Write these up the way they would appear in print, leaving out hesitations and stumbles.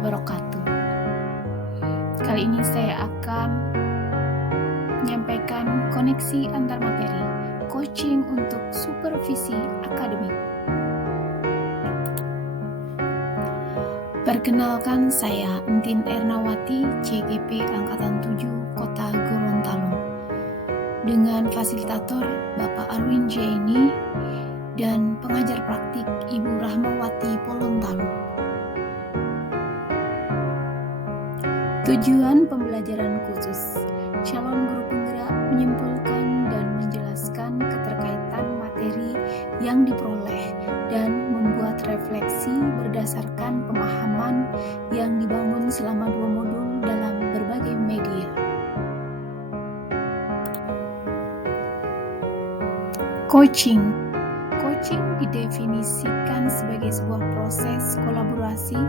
wabarakatuh. Kali ini saya akan menyampaikan koneksi antar materi, coaching untuk supervisi akademik. Perkenalkan, saya Entin Ernawati, CGP Angkatan 7, Kota Gorontalo, dengan fasilitator Bapak Arwin Jaini dan pengajar praktik Ibu Rahmawati Polontalo. Tujuan pembelajaran khusus, calon guru penggerak menyimpulkan dan menjelaskan keterkaitan materi yang diperoleh dan membuat refleksi berdasarkan pemahaman yang dibangun selama 2 modul dalam berbagai media. Coaching didefinisikan sebagai sebuah proses kolaborasi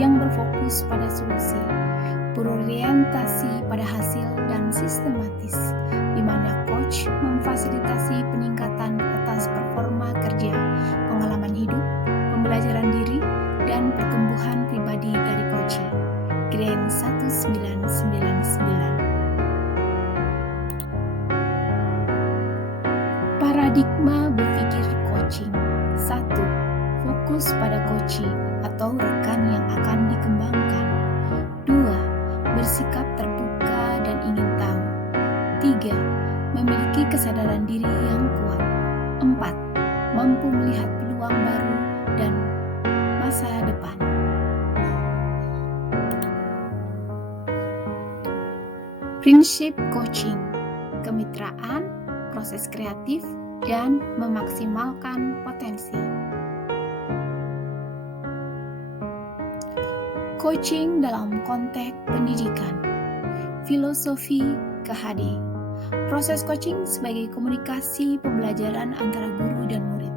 yang berfokus pada solusi, berorientasi pada hasil dan sistematis, di mana coach memfasilitasi peningkatan atas performa kerja, pengalaman hidup, pembelajaran diri, dan pertumbuhan pribadi dari coaching. Grade 1999. Paradigma berpikir coaching. 1. Fokus pada coachee atau rekan yang akan dikembangkan. 2. Bersikap terbuka dan ingin tahu. 3. Memiliki kesadaran diri yang kuat. 4. Mampu melihat peluang baru dan masa depan. Prinsip coaching: kemitraan, proses kreatif, dan memaksimalkan potensi. Coaching dalam konteks pendidikan. Filosofi KHD. Proses coaching sebagai komunikasi pembelajaran antara guru dan murid.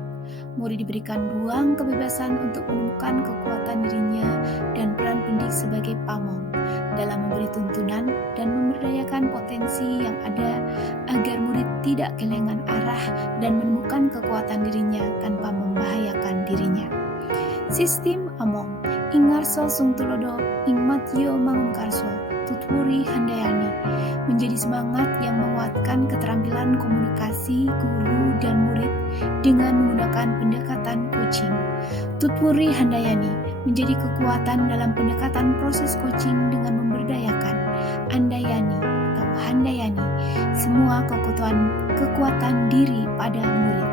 Murid diberikan ruang kebebasan untuk menemukan kekuatan dirinya dan peran pendidik sebagai pamong dalam memberi tuntunan dan memberdayakan potensi yang ada agar murid tidak kehilangan arah dan menemukan kekuatan dirinya tanpa membahayakan dirinya. Sistem Among Ingarso Sungtulodo Ingmatyo Mangungkarso Tutwuri Handayani menjadi semangat yang menguatkan keterampilan komunikasi guru dan murid dengan menggunakan pendekatan coaching. Tutwuri Handayani menjadi kekuatan dalam pendekatan proses coaching dengan memberdayakan Andayani atau Handayani semua kekuatan diri pada murid.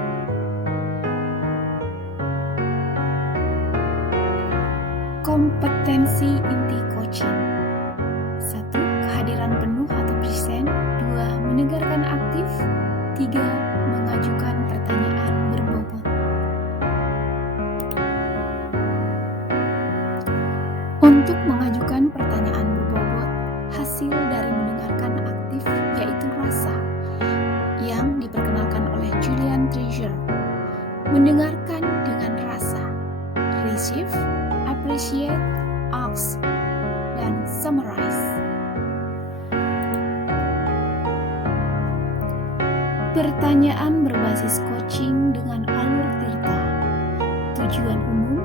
Kompetensi inti coaching. 1. Kehadiran penuh atau present. 2. Mendengarkan aktif. 3. Mengajukan pertanyaan berbobot. Untuk mengajukan pertanyaan berbobot, hasil dari mendengarkan aktif yaitu rasa, yang diperkenalkan oleh Julian Treasure. Mendengarkan dengan rasa, receive, appreciate, ask, dan summarize. Pertanyaan berbasis coaching dengan alur tirta. Tujuan umum,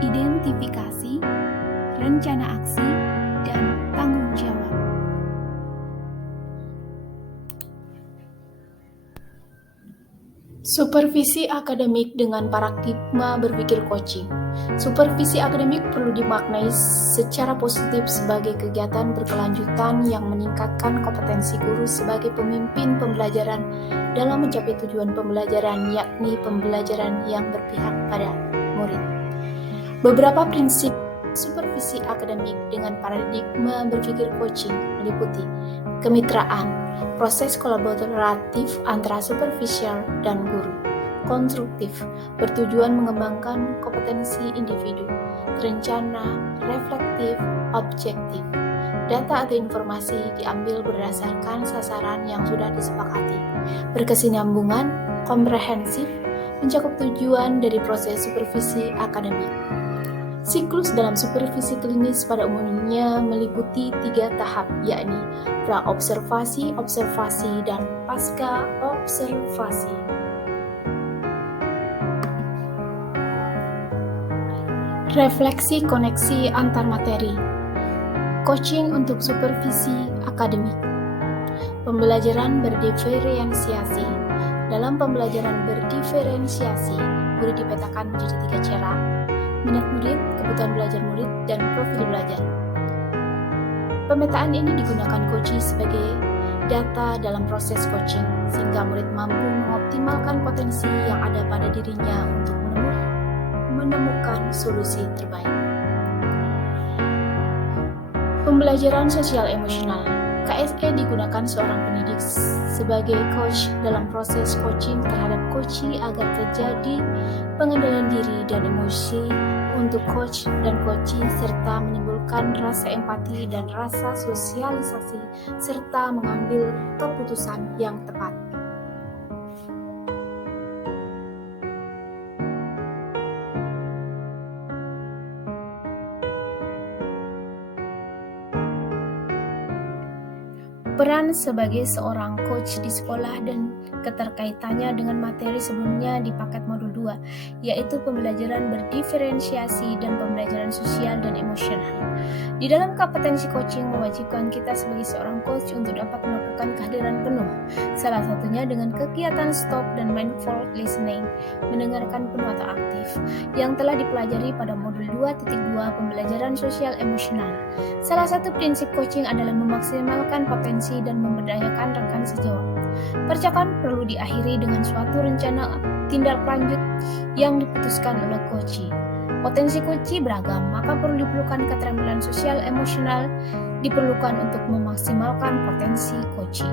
identifikasi, rencana aksi, dan tanggung jawab. Supervisi akademik dengan paradigma berpikir coaching. Supervisi akademik perlu dimaknai secara positif sebagai kegiatan berkelanjutan yang meningkatkan kompetensi guru sebagai pemimpin pembelajaran dalam mencapai tujuan pembelajaran, yakni pembelajaran yang berpihak pada murid. Beberapa prinsip supervisi akademik dengan paradigma berpikir coaching meliputi kemitraan, proses kolaboratif antara supervisor dan guru. Konstruktif, bertujuan mengembangkan kompetensi individu. Terencana, reflektif, objektif. Data atau informasi diambil berdasarkan sasaran yang sudah disepakati. Berkesinambungan, komprehensif, mencakup tujuan dari proses supervisi akademik. Siklus dalam supervisi klinis pada umumnya meliputi 3 tahap, yakni pra-observasi, observasi, dan pasca-observasi. Refleksi koneksi antar materi. Coaching untuk supervisi akademik. Pembelajaran berdiferensiasi. Dalam pembelajaran berdiferensiasi, murid dipetakan menjadi 3 cara: minat murid, kebutuhan belajar murid, dan profil belajar. Pemetaan ini digunakan coach sebagai data dalam proses coaching, sehingga murid mampu mengoptimalkan potensi yang ada pada dirinya untuk menemukan solusi terbaik. Pembelajaran sosial emosional. KSE digunakan seorang pendidik sebagai coach dalam proses coaching terhadap coachee agar terjadi pengendalian diri dan emosi untuk coach dan coachee, serta menimbulkan rasa empati dan rasa sosialisasi, serta mengambil keputusan yang tepat. Peran sebagai seorang coach di sekolah dan keterkaitannya dengan materi sebelumnya di paket modul 2, yaitu pembelajaran berdiferensiasi dan pembelajaran sosial dan emosional. Di dalam kompetensi coaching mewajibkan kita sebagai seorang coach untuk dapat melakukan kehadiran penuh, salah satunya dengan kegiatan stop dan mindful listening, mendengarkan penuh atau aktif, yang telah dipelajari pada modul 2.2 pembelajaran sosial emosional. Salah satu prinsip coaching adalah memaksimalkan potensi dan memberdayakan rekan sejawat. Percakapan perlu diakhiri dengan suatu rencana tindak lanjut yang diputuskan oleh coachee. Potensi coachee beragam, maka perlu diperlukan keterampilan sosial emosional diperlukan untuk memaksimalkan potensi coachee.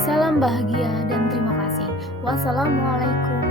Salam bahagia dan terima kasih. Wassalamualaikum